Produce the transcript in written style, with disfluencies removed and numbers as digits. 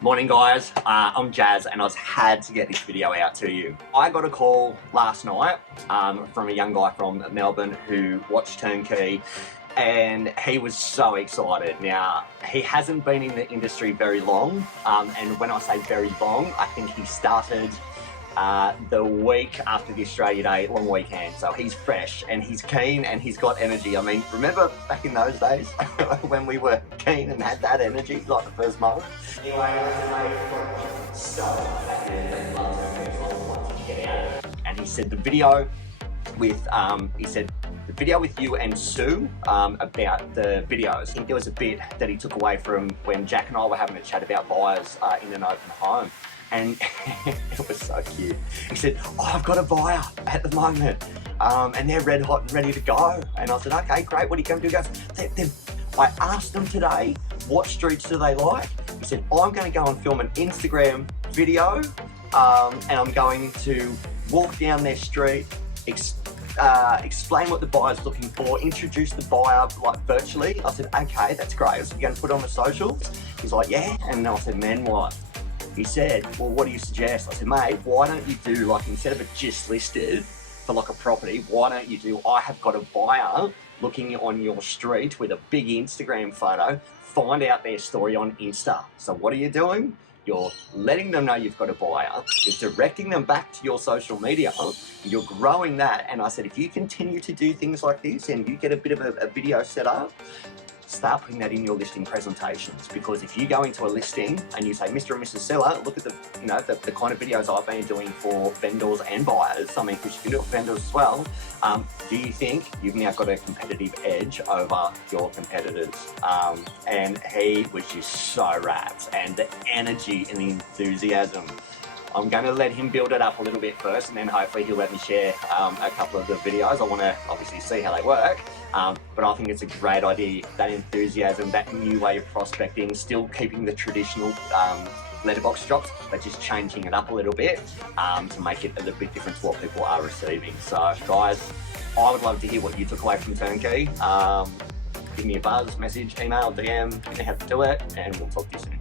Morning guys, I'm Jazz and I had to get this video out to you. I got a call last night from a young guy from Melbourne who watched TurnKey and he was so excited. Now, he hasn't been in the industry very long, and when I say very long, I think he started the week after the Australia Day long weekend. So he's fresh and he's keen and he's got energy. I mean, remember back in those days when we were keen and had that energy, like the first month? Anyway, and he said the video with you and Sue about the videos. I think there was a bit that he took away from when Jack and I were having a chat about buyers in an open home. And it was so cute. He said, oh, I've got a buyer at the moment and they're red hot and ready to go. And I said, okay, great, what are you going to do? He goes, I asked them today, what streets do they like? He said, I'm going to go and film an Instagram video and I'm going to walk down their street, explain what the buyer's looking for, introduce the buyer like virtually. I said, okay, that's great. So you're going to put it on the socials? He's like, yeah. And I said, man, what? He said, well, what do you suggest? I said, mate, why don't you do, like, instead of it just listed for like a property, why don't you do, I have got a buyer looking on your street with a big Instagram photo, find out their story on Insta. So what are you doing? You're letting them know you've got a buyer, you're directing them back to your social media, you're growing that. And I said, if you continue to do things like this and you get a bit of a video set up, start putting that in your listing presentations, because if you go into a listing and you say, Mr. and Mrs. Seller, look at the kind of videos I've been doing for vendors and buyers, I mean, because you can do it for vendors as well, do you think you've now got a competitive edge over your competitors? And he was just so rapt, and the energy and the enthusiasm. I'm going to let him build it up a little bit first, and then hopefully he'll let me share a couple of the videos. I want to obviously see how they work, but I think it's a great idea, that enthusiasm, that new way of prospecting, still keeping the traditional letterbox drops, but just changing it up a little bit to make it a little bit different to what people are receiving. So guys, I would love to hear what you took away from TurnKey. Give me a buzz, message, email, DM, you know how to do it, and we'll talk to you soon.